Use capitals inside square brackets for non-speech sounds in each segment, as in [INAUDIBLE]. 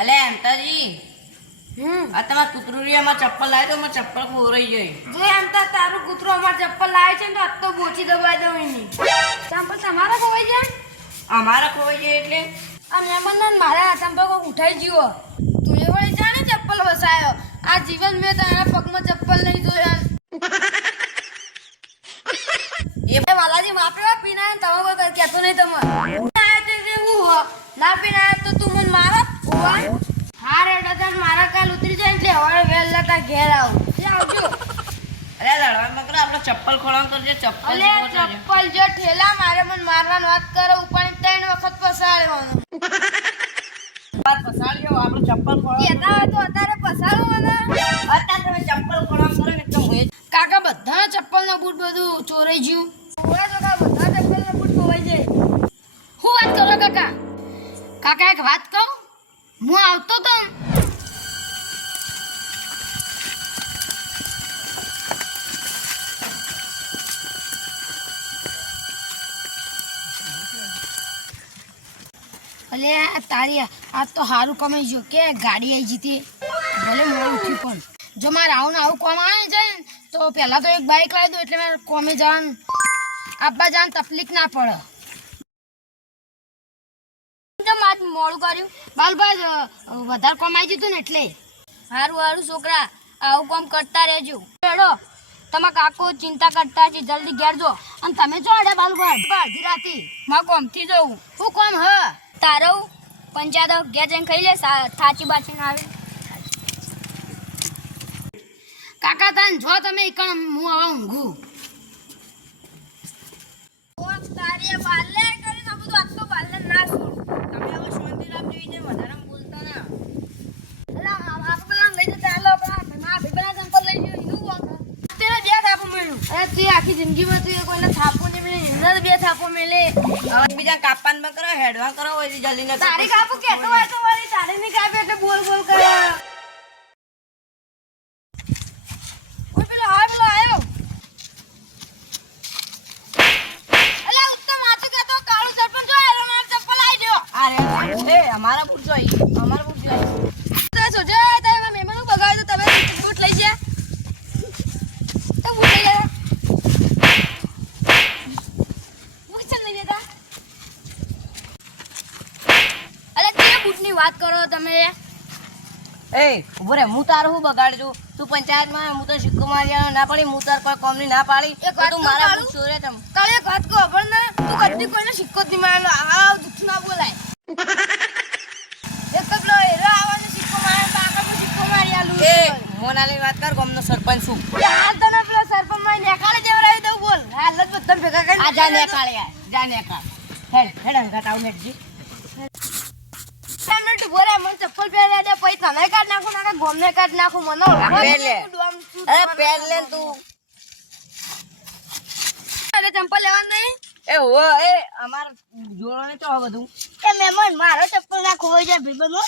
અલે અંતાજી હમ. આ તમારા કૂતરુરિયામાં ચપ્પલ લાવ્યો તો મારે ચપ્પલ ખોરાઈ જાય જો તો તારું કૂતરો અમાર ચપ્પલ લાવે છે ને તો આજ તો બોચી દબાઈ દઉં એની. ચંપલ તમારા ખોવાઈ જાય અમારા ખોવાઈ જાય એટલે? આ મહેમાન મારા ચંપલ કોઈ ઉઠાઈ ગયો તું એ વળી જાણે ચપ્પલ વસાયો? આ જીવન મેં તારા પગમાં ચપ્પલ નહીં જોયા એ વાલાજી માપે પીના તમે કોઈ કહેતો નહીં તમે આયા તે તે હું હો. ના પીના આયા તો તું મને મારો ઓવા હા રે ડગન મારા કાલ ઉતરી જાય એટલે હવે વહેલા તા ઘેર આવું એ આવજો અરે લડવા મગર આપણે ચપ્પલ તો કરજે ચપ્પલ અલે. ચપ્પલ જો ઠેલા મારે મને મારવાનો વાત કરો ઉપર ત્રણ વખત પસાડવાનો વાત પસાડ્યો આપણે ચપ્પલ ખોલવાનું. કેતા તો અત્યારે પસાડવાનો અત્યારે તમે ચપ્પલ ખોલવાનું કરો ને એકદમ હોય કાકા બધા ચપ્પલ ના બૂટ બધું ચોરાઈ ગયું. હોય તો કાકા બધા ચપ્પલ ના બૂટ ખોવાઈ જાય. હું વાત કરો કાકા? કાકા એક વાત કહું? હું આવતો તો અલે તારી આ તો સારું કમાઈ ગયો કે ગાડી આવી જીતી ભલે મોડું ઉઠ્યું પણ. જો મારે આવું ને આવું કોમ આવે જાય ને, તો પહેલાં તો એક બાઇક લાવી દઉં એટલે મારે કોમે જવાનું. આપવા જવાનું તકલીફ ના પડે. મોડું કર્યું. બાલભાઈ વધારે કોમ જતું ને એટલે. સારું સારું છોકરા, આવું કોમ કરતા રહેજો. ચડો તમારા કાકો ચિંતા કરતા છે, જલ્દી ઘેર જો. અને તમે જો અડે બાલભાઈ અડધી માં કોમથી જવું. હું કોમ હ? તારો પંચાયત ઘેર જઈને ખાઈ લે થાચી બાચી ના આવે? કાકા તાન, જો તમે એકણ હું આવા ઊંઘું. તારી બાલે કરી ના બધું આટલું બાલે ના છોડ. તમે હવે શાંતિ રાખજો એને વધારે બોલતા ના અલા આ પેલા લઈ જતા હાલો પેલા મા ભાઈ ચંપલ લઈ ગયો એનું કોણ તેને બે થાપો મળ્યું અરે તું આખી જિંદગીમાં તું કોઈને થાપો નહીં મળે એમને બે થાપો મળે. હવે બીજા કાપાનમાં કરો, હેડવા કરો હોય જલ્દી તારી કાપુ કેતો હોય તો મારી તારે નહીં કાપે એટલે બોલ બોલ કરે ઓય પેલો હા પેલો આયો અલા ઉત્તમ આ તો કેતો કાળો સરપંચ જો આયો માર ચપ્પલ આઈ ગયો આ રે એ અમારા બૂટ જોઈ અમારા બૂટ જોઈ તો સોજો તમે મહેમાનો બગાડ્યો તો તમે બૂટ લઈ ગયા તો બૂટ લઈ ગયા બૂટ ચલ લઈ લેતા અરે તે બૂટની વાત કરો તમે? એ ઊભો રે હું તારું હું બગાડજો? તું પંચાયતમાં હું તો સિક્કો માર્યા ના પાડી હું તાર પર કોમની ના પાડી. એક તું મારા તારું? બૂટ તમ. કાલે એક વાત કહો પણ ના? તું કદી કોઈને સિક્કો જ નહીં મારેલો આવા દુઃખ ના બોલાય. એક પેલો હેરો આવવાનો સિક્કો મારે તો આગળ સિક્કો મારી આલું એ મોનાલી વાત કર ગોમનો સરપંચ છું. હાલ તને પેલો સરપંચમાં નેકાળે રહી દઉં બોલ. હાલ જ બધા ભેગા કરી આ જા નેકાળે જા નેકાળ. હેડ હેડ અંગાત આવ નેટજી સામે મને ચપ્પલ પહેર્યા દે, પછી તને કાઢ નાખું, નાખે ગોમને કાઢ નાખું, મને ઓળખો પહેર નહીં, લે. હું ડોમ છું, અરે ડોમ પેર લે છું. તું અરે ચંપલ લેવાનું નહીં? એ હો એ અમાર જોડો ને તો આ બધું એ મહેમાન, મારો ચપ્પલ ના ખોવાઈ જાય ભાઈબંધો.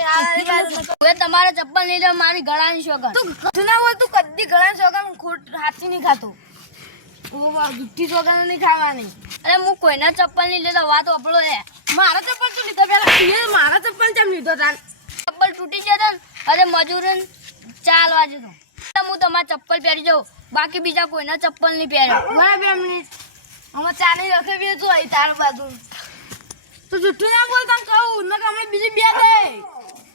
એ આ રે બાજુ. હવે તમારે ચપ્પલ નહીં મારી ગળાની. તું ગધું ના હોય તું કદી ગળાની સોગંદ ખોટ હાથી નહીં ખાતો. જુઠ્ઠી સોગંદ નહીં ખાવાની. અરે હું કોઈના ચપ્પલ નહીં લેતો વાત અપડો હે મારા ચપ્પલ તો લીધો? પેલા એ મારા ચપ્પલ કેમ લીધો તાન. ચપ્પલ તૂટી જતા અરે મજૂરન ચાલવા જતો તો. હું તમારા ચપ્પલ પહેરી જાઉં. બાકી બીજા કોઈના ચપ્પલ નહીં પહેરે. મારા બે મિનિટ અમે ચાલી રખે બે તો અહીં તાર બાજુ. તું જુઠ્ઠું ના બોલ તને કહું. ન અમે બીજી બે દે.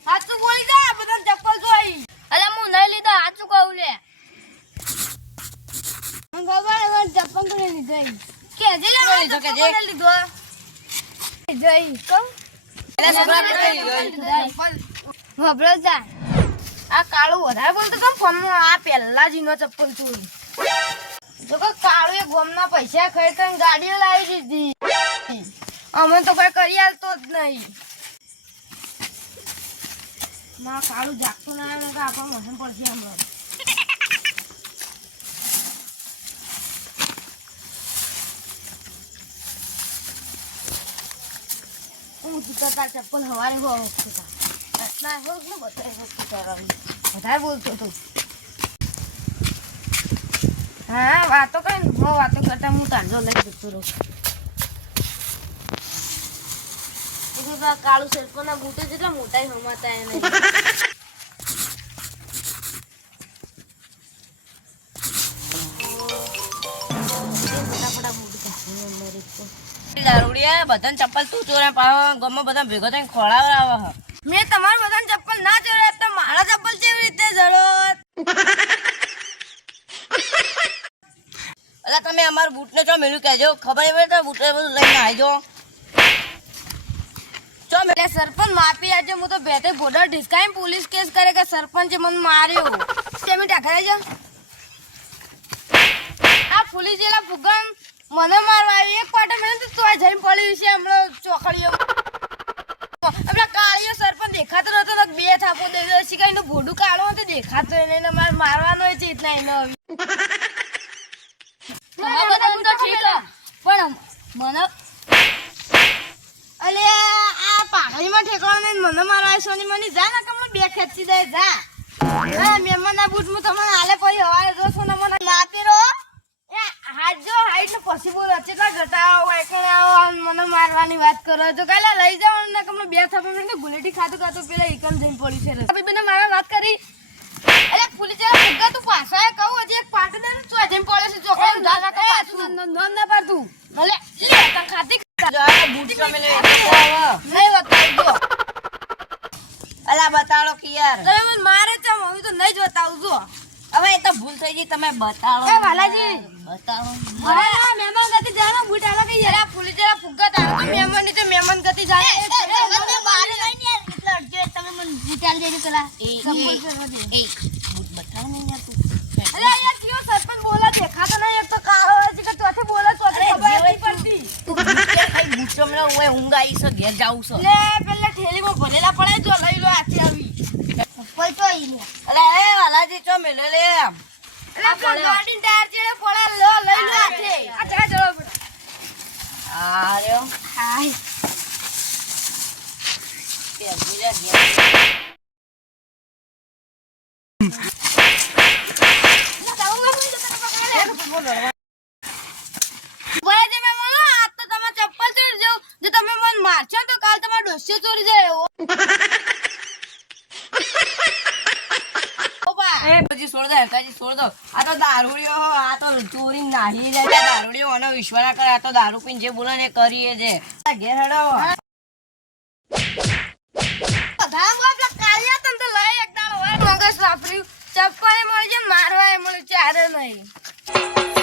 સાચું બોલી જા બધા ચપ્પલ જોઈ. અરે હું નહીં લીધો સાચું કહું લે. ખબર ચપ્પલ કોને લીધો કે જે લીધો, કે જે? લીધો? જય કહું વપરો જા આ કાળું વધારે બોલતો કેમ ફોનમાં આ ગાડીઓ લાવી દીધી અમે તો કઈ કરી આલતો જ નહીં માં કાળું જાગતું ના આવે આપણે મહેમ પડશે હું જીતો તાર ચપ્પલ હવારે હો વખતે આટલા ને બધા વધારે બોલતો હતો હા વાતો કઈ ને હું વાતો કરતા હું તાંજો લઈ જતો રહું. કાળુ સરપંચના બૂટો જેટલા મોટા હમાતા એને [LAUGHS] દારૂડિયા બધાને ચપ્પલ તું ચોરે પાવ ગમમાં બધા ભેગો થઈને ખોળાવરાવે મેં તમારા બધાને ચપ્પલ ના ચોર્યા તો મારા ચપ્પલ કેવી રીતે જડોત અલા તમે અમાર બૂટને ચો મેલું કહેજો? ખબર તો બધું લઈને આવજો ચો મેલે સરપંચ માફી આજે હું તો ભેટે ભોડર ઢીસકાઈ પોલીસ કેસ કરે કે સરપંચે મને માર્યો. તેમ ટાકરાઈ જા આ પોલીસ જેલા ફુગન. મને મારવા આવી એક પાટો મેં તો તોય જઈને પડી છે. હમણાં ચોખડીઓ. આપણા કાળીઓ સરપંચ દેખાતો નતો તો બે થાપો દે. દે શીખાઈ નું ભોડું કાળો તો દેખાતો. એને મારે મારવાનો છે એટલા એને આવી તો ઠીક પણ મને અલે આ પાઘડીમાં ઠેકાણો નહીં મને મારવા સોની મને જા ને કમલો બે ખેંચી દે જા. હા મહેમાનના બૂટ હું તમને હાલે પછી હવારે જો સોના મને માતી રહો એ હાથ જો હાઈટનું પોસિબલ ઘટાડો વાયકણે આવો મને મારવાની વાત કરો તો કાલે લઈ જાઓ ને કમલો બે થાપે મને કે ગુલેટી ખાતું ખાતું પેલા એકમ જઈને પડી છે ભાઈ બેને મારા વાત કરી. અરે પુલી જરા ફુગ્ગા તું પાછા કહું હજી એક પાટનર ને તું જઈને પડે છે ચોકલેટ દાદા કા પાછું નોન ના પાડતું. ભલે. લે તને ખાતી જો આ બૂટ તો આવો. નહીં બતાવી દો અલા બતાડો કે યાર તમે મને મારે છે હું તો નહીં જ બતાવું જો. હવે એ તો ભૂલ થઈ ગઈ તમે બતાવો એ વાલાજી. ભરેલા પડે જો લઈ લો આથી આવી. ચો મેલે લે અરે ગાડી ટાયર ચેડે પડે લો લઈ લો આથી આ જા ચલો આ રહ્યો હાય. કે ભૂલે ઘેર બોલે છે મેં બોલો આ તો તમાર ચપ્પલ ચોરી જાવ જો તમે મને મારશો તો કાલ તમાર ડોસ્યો ચોરી જાય એવો ઓ બા એ પછી છોડ દો હરકાજી આ તો દારૂડિયો આ તો ચોરી નાહી જાય દારૂડિયો આનો વિશ્વાસ ના કરે, આ તો દારૂ પીને જે બોલે ને કરીએ છે ઘેર હેડો. કાલિયા તને લઈ એક હોય મગજ વાપર્યું. ચપ્પલ છે, મારવા ચારે નહીં.